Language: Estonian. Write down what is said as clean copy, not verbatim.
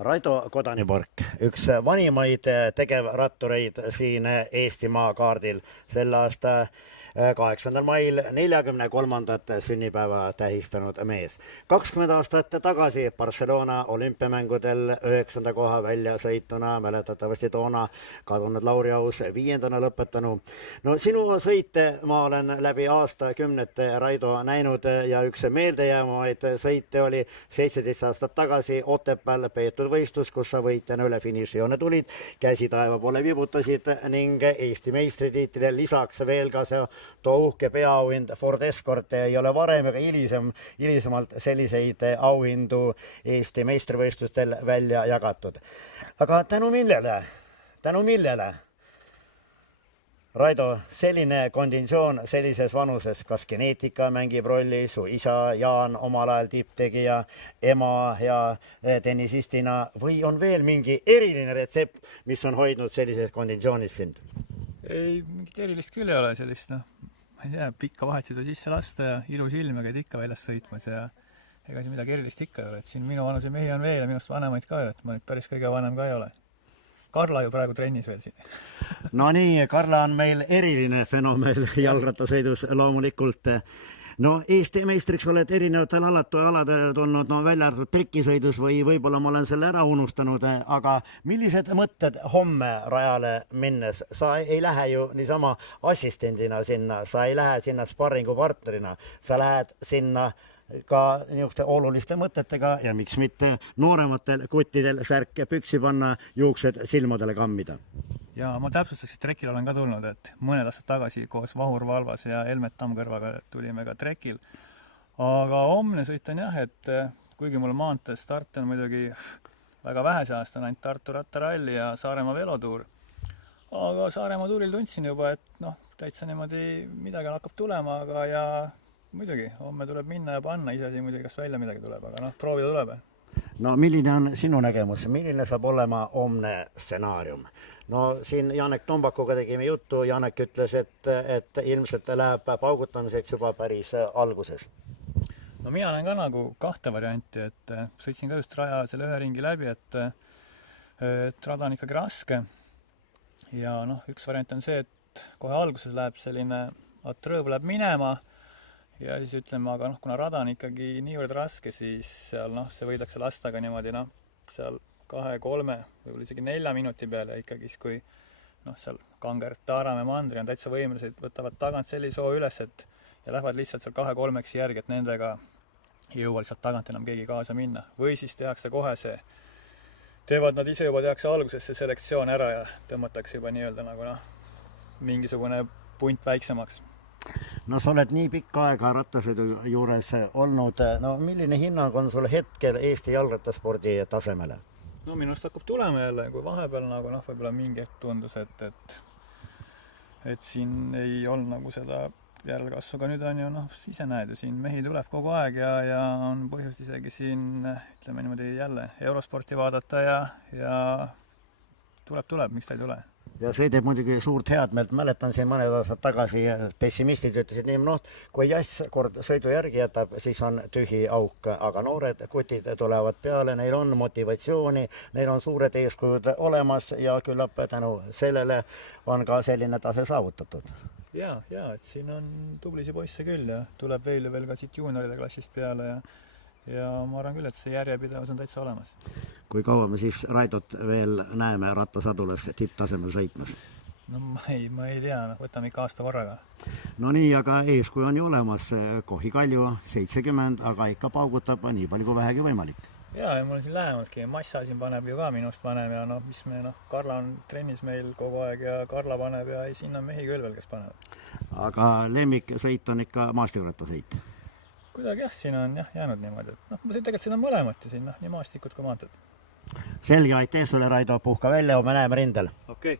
Raido Kodanipork, üks vanimaid tegevrattureid siin Eestimaa kaardil sel aasta 8. mail 43. sünnipäeva tähistanud mees. 20 aastat tagasi Barcelona olümpiamängudel 9. koha välja sõituna, mäletatavasti toona kadunud Lauri Aus 5. lõpetanu. No sinu sõite ma olen läbi aastakümnete, Raido, näinud ja üks meeldejäävaid sõite oli 17 aastat tagasi Otepääl peetud võistlus, kus sa võitjana üle finišijoone tulid, käsi taeva poole vibutasid ning Eesti meistritiitlile lisaks veel ka see too uhke peaauhind Ford Escort ei ole varem ega hilisemalt selliseid auhindu Eesti meistrivõistlustel välja jagatud. Aga tänu millele? Raido, selline konditsioon sellises vanuses, kas geneetika mängib rolli, su isa Jaan omal ajal tipptegija, ema ja tennisistina või on veel mingi eriline retsept, mis on hoidnud sellises konditsioonis sind? Ei, mingit erilist küll ei ole sellist, ma ei tea, pikka vahetuda sisse lasta ja ilus ilm ja käid ikka väljas sõitmas ja ega siin midagi erilist ikka ei ole, et siin minu vanuse mehi on veel ja minust vanemaid ka ju, et ma nüüd päris kõige vanem ka ei ole. Karla ju praegu trennis veel siin. No nii, Karla on meil eriline fenomen jalgrattasõidus loomulikult. No Eesti meistriks oled erinevatel aladel tulnud, välja arvatud trikisõidus või võib-olla ma olen selle ära unustanud, aga millised mõtted homme rajale minnes? Sa ei lähe ju niisama assistendina sinna, sa ei lähe sinna sparringupartnerina, sa lähed sinna ka niisuguste oluliste mõtetega ja miks mitte noorematel kuttidel särk püksi panna, juuksed silmadele kammida. Ja ma täpsustaks, et trekil olen ka tulnud, et mõned aastad tagasi koos Vahur Valvas ja Helmet Tammkõrvaga tulime ka trekil. Aga homne sõit on jah, et kuigi mul maantee start on muidugi väga vähe see aasta, on ainult Tartu rattaralli ja Saaremaa velotuur. Aga Saaremaa tuuril tundsin juba, et täitsa niimoodi midagi hakkab tulema, aga ja muidugi, homme tuleb minna ja panna, iseasi muidugi kas välja midagi tuleb, aga proovida tuleb. No milline on sinu nägemus, milline saab olema homne stsenaarium? No siin Janek Tombakuga tegime juttu, Janek ütles, et ilmselt läheb paugutamiseks juba päris alguses. No mina olen ka nagu kahte varianti, et sõitsin ka just raja selle ühe ringi läbi, et rada on ikkagi raske. Ja üks variant on see, et kohe alguses läheb selline, et rõõv läheb minema ja siis ütleme, aga kuna rada on ikkagi niivõrd raske, siis seal see võidakse lasta ka niimoodi seal 2-3, võib-olla isegi 4 minuti peale ikkagi, kui seal Kanger, Taaramäe, Mandri on täitsa võimelised, võtavad tagant sellise hoo üles, ja lähevad lihtsalt seal 2-3 järgi, et nendega ei jõua lihtsalt tagant enam keegi kaasa minna. Või siis tehakse kohe teevad nad ise juba tehakse alguses see selektsioon ära ja tõmmatakse juba nii-öelda nagu mingisugune punt väiksemaks. No sa oled nii pikka aega rattasõidu juures olnud. No milline hinnang on sul hetkel Eesti jalgrattaspordi tasemele? No minust hakkab tulema jälle, kui vahepeal võib-olla mingi hetk tundus, et siin ei olnud nagu seda järelkasvu, aga nüüd on ju ise näed ju siin mehi tuleb kogu aeg ja on põhjust isegi siin, ütleme niimoodi jälle eurosporti vaadata ja tuleb, miks ta ei tule. Ja see teeb muidugi suurt head meelt. Mäletan siin mõned aastad tagasi pessimistid ütlesid nii, kui jass kord sõidu järgi jätab, siis on tühi auk, aga noored kutid tulevad peale, neil on motivatsiooni, neil on suured eeskujud olemas ja küllap tänu sellele on ka selline tase saavutatud. Ja, et siin on tublisi poisse küll ja tuleb veel ka siit juunioride klassist peale ja ma arvan küll, et see järjepidevus on täitsa olemas. Kui kaua me siis Raidot veel näeme rattasadulas tipptasemel sõitmas? No ma ei tea, võtame ikka aasta korraga. No nii, aga eeskuju on ju olemas. Kohi Kalju 70, aga ikka paugutab nii palju kui vähegi võimalik. Ja mul on siin lähemaltki. Massa siin paneb ju ka minust vanem ja mis me Karla on trennis meil kogu aeg ja Karla paneb ja siin on mehi küll veel, kes panevad. Aga lemmik sõit on ikka maastikurattasõit? Kuidagi siin on jäänud niimoodi, et ma tegelikult siin on mõlemat ja siin nii maastikud kui maanted. Selge, aitäh sulle, Raido, puhka välja, me näeme rindel. Okei.